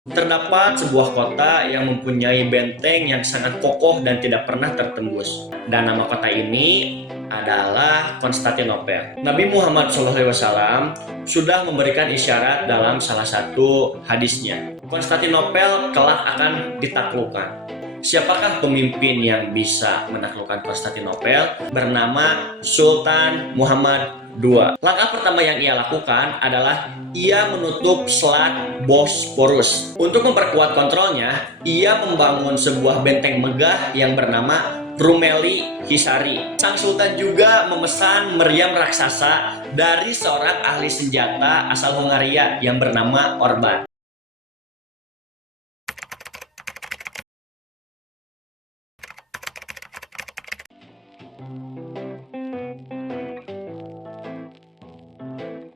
Terdapat sebuah kota yang mempunyai benteng yang sangat kokoh dan tidak pernah tertembus. Dan nama kota ini adalah Konstantinopel. Nabi Muhammad SAW sudah memberikan isyarat dalam salah satu hadisnya. Konstantinopel kelak akan ditaklukkan. Siapakah pemimpin yang bisa menaklukkan Konstantinopel? Bernama Sultan Muhammad II. Langkah pertama yang ia lakukan adalah ia menutup Selat Bosporus. Untuk memperkuat kontrolnya, ia membangun sebuah benteng megah yang bernama Rumeli Hisari. Sang Sultan juga memesan meriam raksasa dari seorang ahli senjata asal Hongaria yang bernama Orban.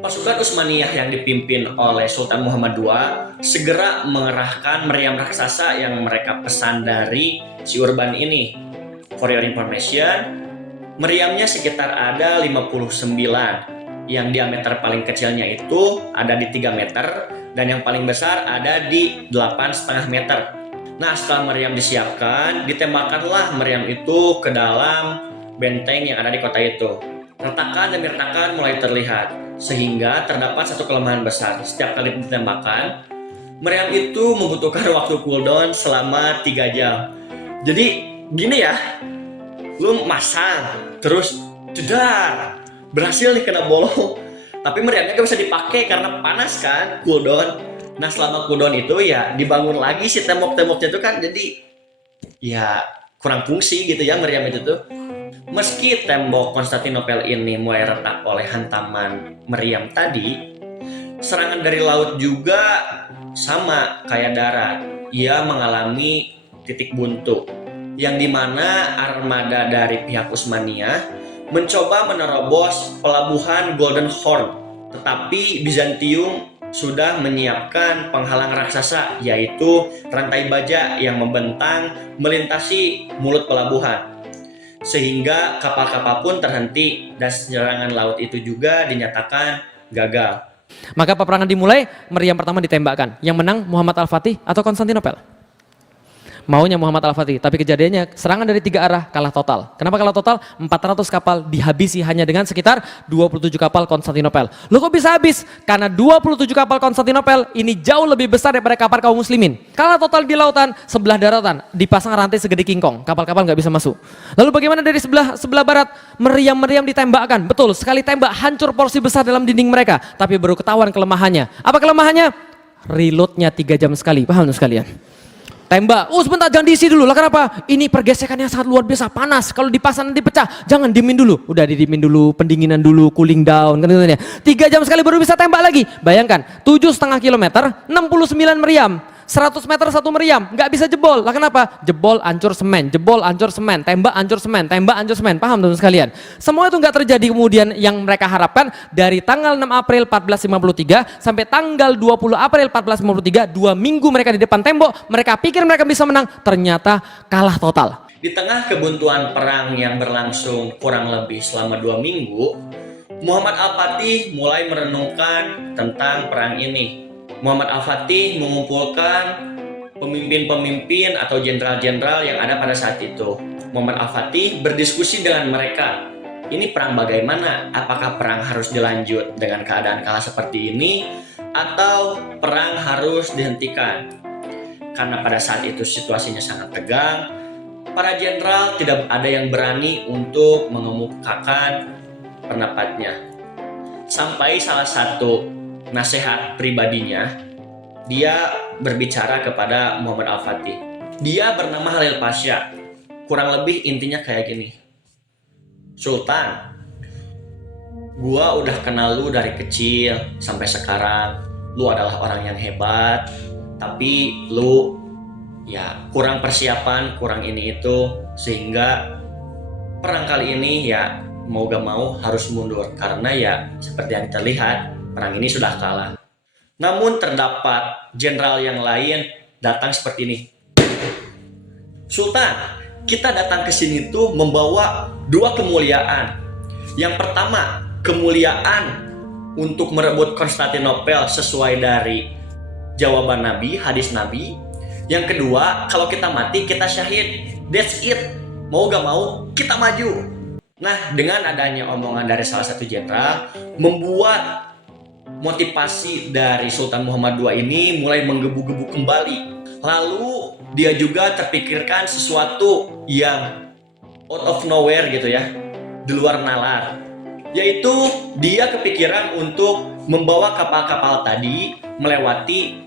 Pasukan Utsmaniyah yang dipimpin oleh Sultan Muhammad II segera mengerahkan meriam raksasa yang mereka pesan dari si Urban ini. For your information, meriamnya sekitar ada 59, yang diameter paling kecilnya itu ada di 3 meter dan yang paling besar ada di 8,5 meter. Nah, setelah meriam disiapkan, ditembakkanlah meriam itu ke dalam benteng yang ada di kota itu. Retakan demi retakan mulai terlihat, sehingga terdapat satu kelemahan besar. Setiap kali ditembakkan, meriam itu membutuhkan waktu cooldown selama 3 jam. Jadi gini ya, lu masang, terus jedar, berhasil nih kena bolong, tapi meriamnya gak bisa dipakai karena panas kan, cooldown. Nah, selama cooldown itu ya dibangun lagi si tembok-temboknya itu kan, jadi ya kurang fungsi gitu ya meriam itu tuh. Meski tembok Konstantinopel ini mulai retak oleh hantaman meriam tadi, serangan dari laut juga sama kayak darat. Ia mengalami titik buntu, yang dimana armada dari pihak Utsmaniyah mencoba menerobos pelabuhan Golden Horn. Tetapi Bizantium sudah menyiapkan penghalang raksasa, yaitu rantai baja yang membentang melintasi mulut pelabuhan, sehingga kapal-kapal pun terhenti dan serangan laut itu juga dinyatakan gagal. Maka peperangan dimulai, meriam pertama ditembakkan. Yang menang Muhammad Al-Fatih atau Konstantinopel? Maunya Muhammad Al-Fatih, tapi kejadiannya serangan dari 3 arah kalah total. Kenapa kalah total? 400 kapal dihabisi hanya dengan sekitar 27 kapal Konstantinopel. Loh kok bisa habis? Karena 27 kapal Konstantinopel ini jauh lebih besar daripada kapal kaum muslimin. Kalah total di lautan, sebelah daratan dipasang rantai segede kingkong. Kapal-kapal nggak bisa masuk. Lalu bagaimana dari sebelah barat? Meriam-meriam ditembakkan. Betul, sekali tembak hancur porsi besar dalam dinding mereka. Tapi baru ketahuan kelemahannya. Apa kelemahannya? Reloadnya 3 jam sekali. Paham tuh sekalian? Tembak, sebentar jangan diisi dulu lah, kenapa? Ini pergesekan yang sangat luar biasa, panas, kalau dipasang nanti pecah, jangan diemin dulu. Udah didiemin dulu, pendinginan dulu, cooling down, kan 3 jam sekali baru bisa tembak lagi. Bayangkan, 7,5 kilometer, 69 meriam, 100 meter 1 meriam, nggak bisa jebol. Lah kenapa? Jebol hancur semen, jebol hancur semen, tembak hancur semen, tembak hancur semen. Paham teman sekalian? Semua itu nggak terjadi kemudian yang mereka harapkan dari tanggal 6 April 1453 sampai tanggal 20 April 1453, 2 minggu mereka di depan tembok, mereka pikir mereka bisa menang, ternyata kalah total. Di tengah kebuntuan perang yang berlangsung kurang lebih selama 2 minggu, Muhammad Al-Fatih mulai merenungkan tentang perang ini. Muhammad Al-Fatih mengumpulkan pemimpin-pemimpin atau jenderal-jenderal yang ada pada saat itu. Muhammad Al-Fatih berdiskusi dengan mereka. Ini perang bagaimana? Apakah perang harus dilanjut dengan keadaan kalah seperti ini? Atau perang harus dihentikan? Karena pada saat itu situasinya sangat tegang, para jenderal tidak ada yang berani untuk mengemukakan pendapatnya. Sampai salah satu nasihat pribadinya, dia berbicara kepada Muhammad Al-Fatih. Dia bernama Halil Pasha. Kurang lebih intinya kayak gini. Sultan, gua udah kenal lu dari kecil sampai sekarang. Lu adalah orang yang hebat, tapi lu ya kurang persiapan, kurang ini itu, sehingga perang kali ini ya mau gak mau harus mundur. Karena ya seperti yang terlihat, perang ini sudah kalah. Namun terdapat jenderal yang lain datang seperti ini. Sultan, kita datang ke sini tuh membawa 2 kemuliaan. Yang pertama, kemuliaan untuk merebut Konstantinopel sesuai dari jawaban Nabi, hadis Nabi. Yang kedua, kalau kita mati kita syahid. That's it. Mau gak mau kita maju. Nah, dengan adanya omongan dari salah satu jenderal, membuat motivasi dari Sultan Muhammad II ini mulai menggebu-gebu kembali. Lalu dia juga terpikirkan sesuatu yang out of nowhere gitu ya, di luar nalar. Yaitu dia kepikiran untuk membawa kapal-kapal tadi melewati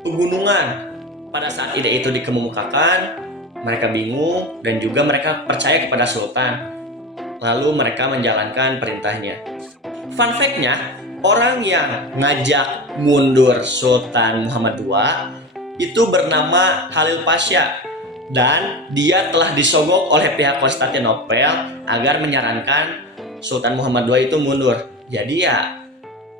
pegunungan. Pada saat ide itu dikemukakan, mereka bingung dan juga mereka percaya kepada Sultan. Lalu mereka menjalankan perintahnya. Fun fact-nya, orang yang ngajak mundur Sultan Muhammad II itu bernama Khalil Pasha. Dan dia telah disogok oleh pihak Konstantinopel agar menyarankan Sultan Muhammad II itu mundur. Jadi ya,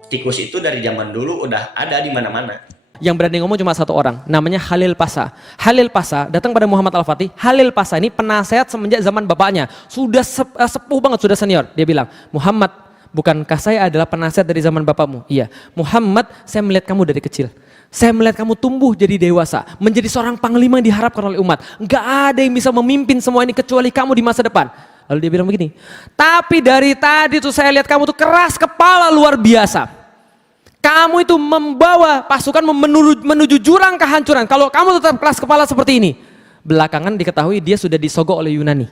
tikus itu dari zaman dulu udah ada di mana-mana. Yang berani ngomong cuma satu orang, namanya Khalil Pasha. Khalil Pasha datang pada Muhammad Al-Fatih. Khalil Pasha ini penasehat semenjak zaman bapaknya. Sudah sepuh banget, sudah senior. Dia bilang, Muhammad, bukankah saya adalah penasehat dari zaman bapakmu? Iya. Muhammad, saya melihat kamu dari kecil. Saya melihat kamu tumbuh jadi dewasa, menjadi seorang panglima yang diharapkan oleh umat. Enggak ada yang bisa memimpin semua ini kecuali kamu di masa depan. Lalu dia bilang begini, tapi dari tadi tuh saya lihat kamu tuh keras kepala luar biasa. Kamu itu membawa pasukan menuju jurang kehancuran. Kalau kamu tetap keras kepala seperti ini. Belakangan diketahui dia sudah disogok oleh Yunani.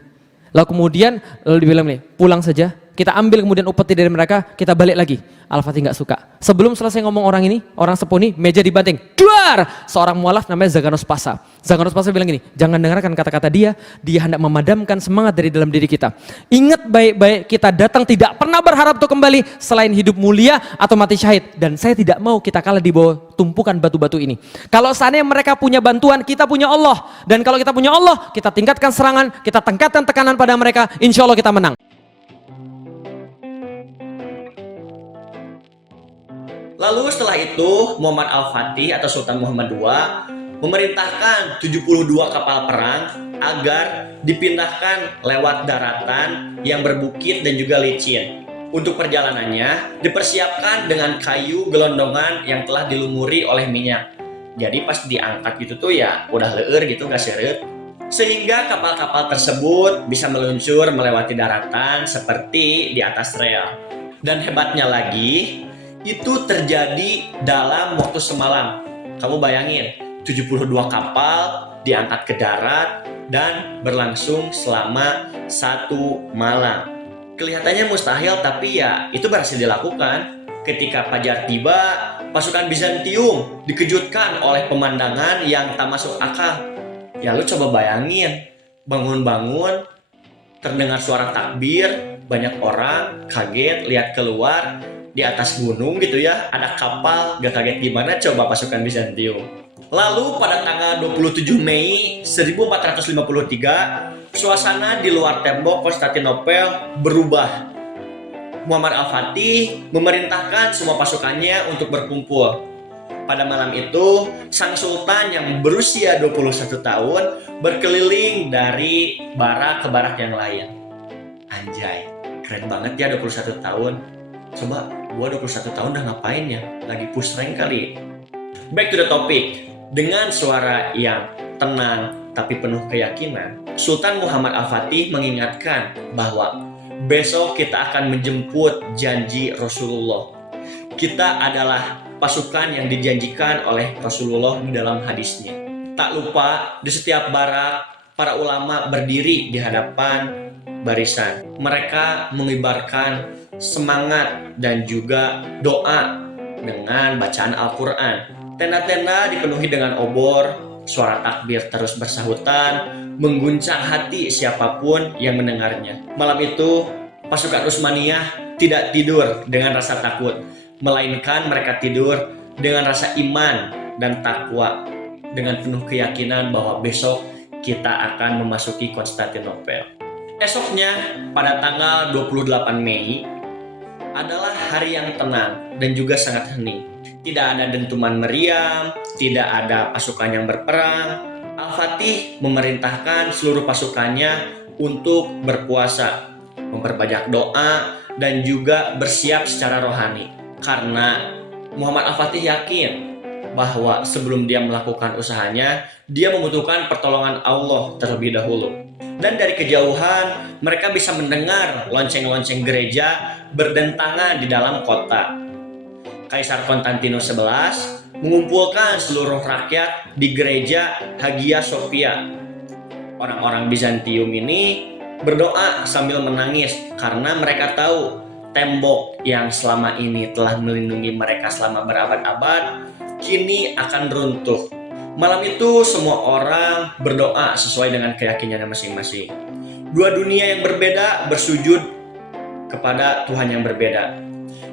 Lalu kemudian dibilang nih, pulang saja. Kita ambil kemudian upeti dari mereka, kita balik lagi. Al-Fatih nggak suka. Sebelum selesai ngomong orang ini, orang sepuh ini, meja dibanting. Duar! Seorang mualaf namanya Zaganos Pasha. Zaganos Pasha bilang gini, jangan dengarkan kata-kata dia hendak memadamkan semangat dari dalam diri kita. Ingat baik-baik, kita datang tidak pernah berharap untuk kembali selain hidup mulia atau mati syahid. Dan saya tidak mau kita kalah di bawah tumpukan batu-batu ini. Kalau seandainya mereka punya bantuan, kita punya Allah. Dan kalau kita punya Allah, kita tingkatkan serangan, kita tingkatkan tekanan pada mereka, insya Allah kita menang. Lalu setelah itu Muhammad Al-Fatih atau Sultan Muhammad II memerintahkan 72 kapal perang agar dipindahkan lewat daratan yang berbukit dan juga licin. Untuk perjalanannya dipersiapkan dengan kayu gelondongan yang telah dilumuri oleh minyak. Jadi pas diangkat gitu tuh ya udah leur gitu, gak seret. Sehingga kapal-kapal tersebut bisa meluncur melewati daratan seperti di atas rel. Dan hebatnya lagi, itu terjadi dalam waktu semalam. Kamu bayangin, 72 kapal diangkat ke darat dan berlangsung selama 1 malam. Kelihatannya mustahil, tapi ya itu berhasil dilakukan. Ketika fajar tiba, pasukan Bizantium dikejutkan oleh pemandangan yang tak masuk akal. Ya lu coba bayangin, bangun-bangun, terdengar suara takbir, banyak orang kaget lihat keluar, di atas gunung gitu ya, ada kapal, gak kaget gimana coba pasukan Bizantium. Lalu pada tanggal 27 Mei 1453, suasana di luar tembok Konstantinopel berubah. Muhammad Al-Fatih memerintahkan semua pasukannya untuk berkumpul. Pada malam itu, sang sultan yang berusia 21 tahun berkeliling dari barak ke barak yang lain. Anjay, keren banget ya 21 tahun. Coba, gua 21 tahun udah ngapain ya? Lagi push rank kali. Back to the topic. Dengan suara yang tenang tapi penuh keyakinan, Sultan Muhammad Al-Fatih mengingatkan bahwa besok kita akan menjemput janji Rasulullah. Kita adalah pasukan yang dijanjikan oleh Rasulullah di dalam hadisnya. Tak lupa, di setiap barak, para ulama berdiri di hadapan barisan. Mereka mengibarkan semangat dan juga doa dengan bacaan Al-Quran. Tenda-tenda dipenuhi dengan obor, suara takbir terus bersahutan, mengguncang hati siapapun yang mendengarnya. Malam itu, pasukan Utsmaniyah tidak tidur dengan rasa takut, melainkan mereka tidur dengan rasa iman dan takwa, dengan penuh keyakinan bahwa besok kita akan memasuki Konstantinopel. Esoknya, pada tanggal 28 Mei, adalah hari yang tenang dan juga sangat hening. Tidak ada dentuman meriam, tidak ada pasukan yang berperang. Al-Fatih memerintahkan seluruh pasukannya untuk berpuasa, memperbanyak doa, dan juga bersiap secara rohani. Karena Muhammad Al-Fatih yakin bahwa sebelum dia melakukan usahanya, dia membutuhkan pertolongan Allah terlebih dahulu. Dan dari kejauhan, mereka bisa mendengar lonceng-lonceng gereja berdentangan di dalam kota. Kaisar Konstantinus 11 mengumpulkan seluruh rakyat di gereja Hagia Sophia. Orang-orang Bizantium ini berdoa sambil menangis karena mereka tahu tembok yang selama ini telah melindungi mereka selama berabad-abad kini akan runtuh. Malam itu semua orang berdoa sesuai dengan keyakinannya masing-masing. Dua dunia yang berbeda bersujud kepada Tuhan yang berbeda.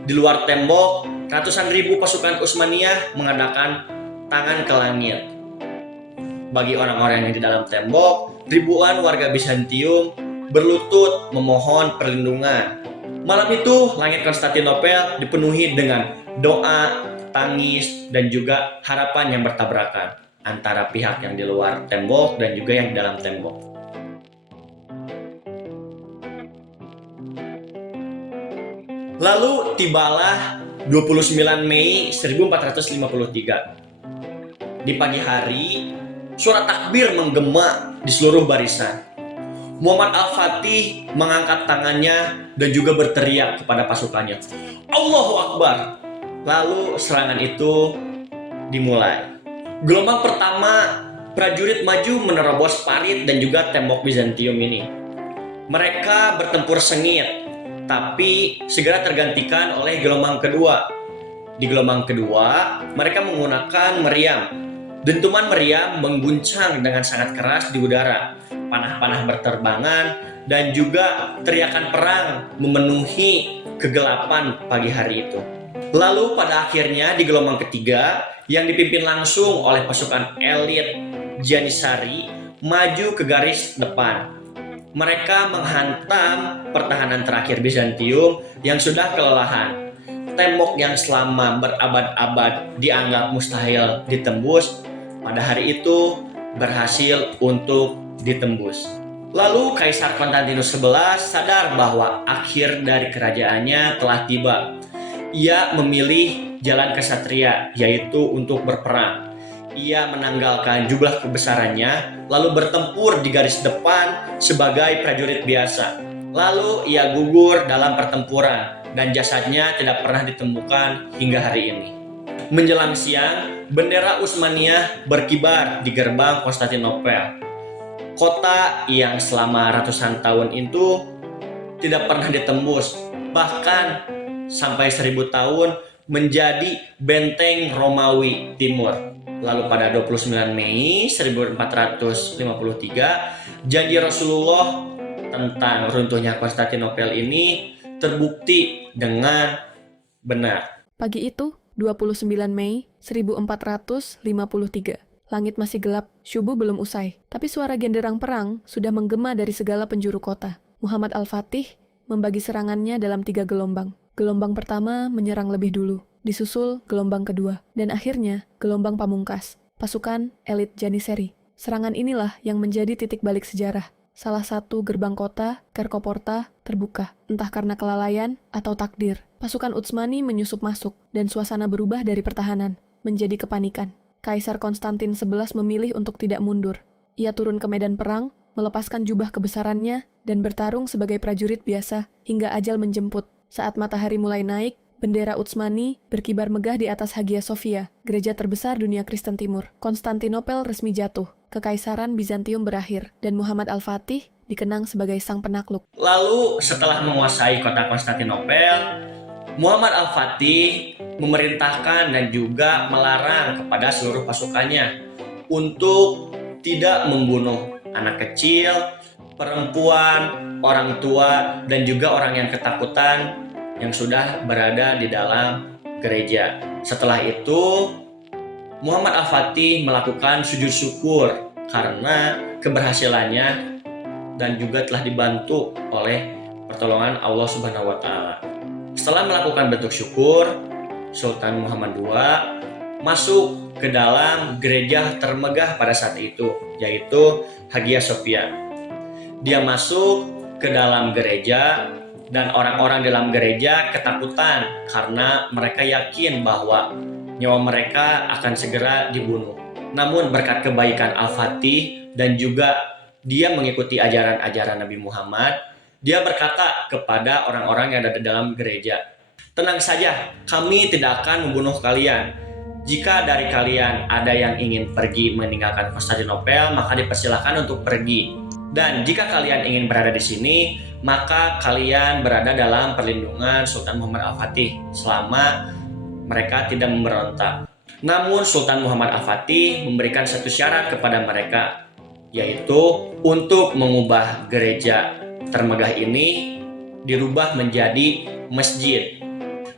Di luar tembok, ratusan ribu pasukan Utsmaniyah mengadakan tangan ke langit. Bagi orang-orang yang di dalam tembok, ribuan warga Bizantium berlutut memohon perlindungan. Malam itu, langit Konstantinopel dipenuhi dengan doa, tangis, dan juga harapan yang bertabrakan antara pihak yang di luar tembok dan juga yang di dalam tembok. Lalu tibalah 29 Mei 1453. Di pagi hari, suara takbir menggema di seluruh barisan. Muhammad Al-Fatih mengangkat tangannya dan juga berteriak kepada pasukannya, Allahu Akbar. Lalu serangan itu dimulai. Gelombang pertama, prajurit maju menerobos parit dan juga tembok Bizantium ini. Mereka bertempur sengit, tapi segera tergantikan oleh gelombang kedua. Di gelombang kedua, mereka menggunakan meriam. Dentuman meriam mengguncang dengan sangat keras di udara. Panah-panah berterbangan dan juga teriakan perang memenuhi kegelapan pagi hari itu. Lalu pada akhirnya di gelombang ketiga yang dipimpin langsung oleh pasukan elit Janissary maju ke garis depan. Mereka menghantam pertahanan terakhir Bizantium yang sudah kelelahan. Tembok yang selama berabad-abad dianggap mustahil ditembus, pada hari itu berhasil untuk ditembus. Lalu Kaisar Konstantinus 11 sadar bahwa akhir dari kerajaannya telah tiba. Ia memilih jalan kesatria, yaitu untuk berperang. Ia menanggalkan jubah kebesarannya, lalu bertempur di garis depan sebagai prajurit biasa. Lalu ia gugur dalam pertempuran, dan jasadnya tidak pernah ditemukan hingga hari ini. Menjelang siang, bendera Utsmaniyah berkibar di gerbang Konstantinopel. Kota yang selama ratusan tahun itu tidak pernah ditembus, bahkan sampai 1000 tahun menjadi benteng Romawi Timur. Lalu pada 29 Mei 1453, janji Rasulullah tentang runtuhnya Konstantinopel ini terbukti dengan benar. Pagi itu, 29 Mei 1453. Langit masih gelap, syubuh belum usai, tapi suara genderang perang sudah menggema dari segala penjuru kota. Muhammad Al-Fatih membagi serangannya dalam 3 gelombang. Gelombang pertama menyerang lebih dulu, disusul gelombang kedua, dan akhirnya gelombang pamungkas, pasukan elit Janissary. Serangan inilah yang menjadi titik balik sejarah. Salah satu gerbang kota, Kerkoporta, terbuka, entah karena kelalaian atau takdir. Pasukan Utsmani menyusup masuk, dan suasana berubah dari pertahanan menjadi kepanikan. Kaisar Konstantin 11 memilih untuk tidak mundur. Ia turun ke medan perang, melepaskan jubah kebesarannya, dan bertarung sebagai prajurit biasa hingga ajal menjemput. Saat matahari mulai naik, bendera Utsmani berkibar megah di atas Hagia Sophia, gereja terbesar dunia Kristen Timur. Konstantinopel resmi jatuh, Kekaisaran Bizantium berakhir, dan Muhammad Al-Fatih dikenang sebagai sang penakluk. Lalu setelah menguasai kota Konstantinopel, Muhammad Al-Fatih memerintahkan dan juga melarang kepada seluruh pasukannya untuk tidak membunuh anak kecil, perempuan, orang tua, dan juga orang yang ketakutan yang sudah berada di dalam gereja. Setelah itu, Muhammad Al-Fatih melakukan sujud syukur karena keberhasilannya dan juga telah dibantu oleh pertolongan Allah Subhanahu wa Ta'ala. Setelah melakukan bentuk syukur, Sultan Muhammad II masuk ke dalam gereja termegah pada saat itu, yaitu Hagia Sophia. Dia masuk ke dalam gereja dan orang-orang dalam gereja ketakutan karena mereka yakin bahwa nyawa mereka akan segera dibunuh. Namun berkat kebaikan Al-Fatih dan juga dia mengikuti ajaran-ajaran Nabi Muhammad, dia berkata kepada orang-orang yang ada di dalam gereja, "Tenang saja, kami tidak akan membunuh kalian. Jika dari kalian ada yang ingin pergi meninggalkan Konstantinopel, maka dipersilahkan untuk pergi. Dan jika kalian ingin berada di sini, maka kalian berada dalam perlindungan Sultan Muhammad Al-Fatih selama mereka tidak memberontak." Namun Sultan Muhammad Al-Fatih memberikan satu syarat kepada mereka, yaitu untuk mengubah gereja termegah ini dirubah menjadi masjid.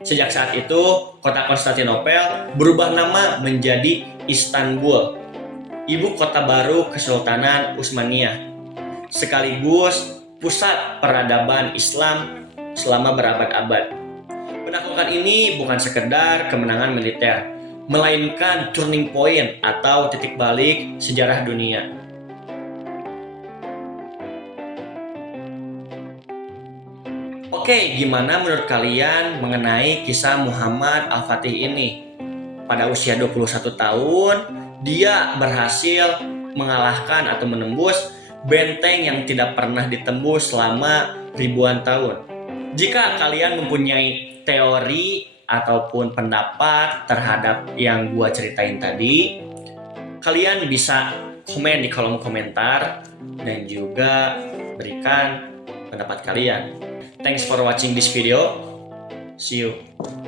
Sejak saat itu, kota Konstantinopel berubah nama menjadi Istanbul, ibu kota baru Kesultanan Utsmaniyah, sekaligus pusat peradaban Islam selama berabad-abad. Penaklukan ini bukan sekedar kemenangan militer, melainkan turning point atau titik balik sejarah dunia. Oke, gimana menurut kalian mengenai kisah Muhammad Al-Fatih ini? Pada usia 21 tahun, dia berhasil mengalahkan atau menembus benteng yang tidak pernah ditembus selama ribuan tahun. Jika kalian mempunyai teori ataupun pendapat terhadap yang gua ceritain tadi, kalian bisa komen di kolom komentar dan juga berikan pendapat kalian. Thanks for watching this video. See you.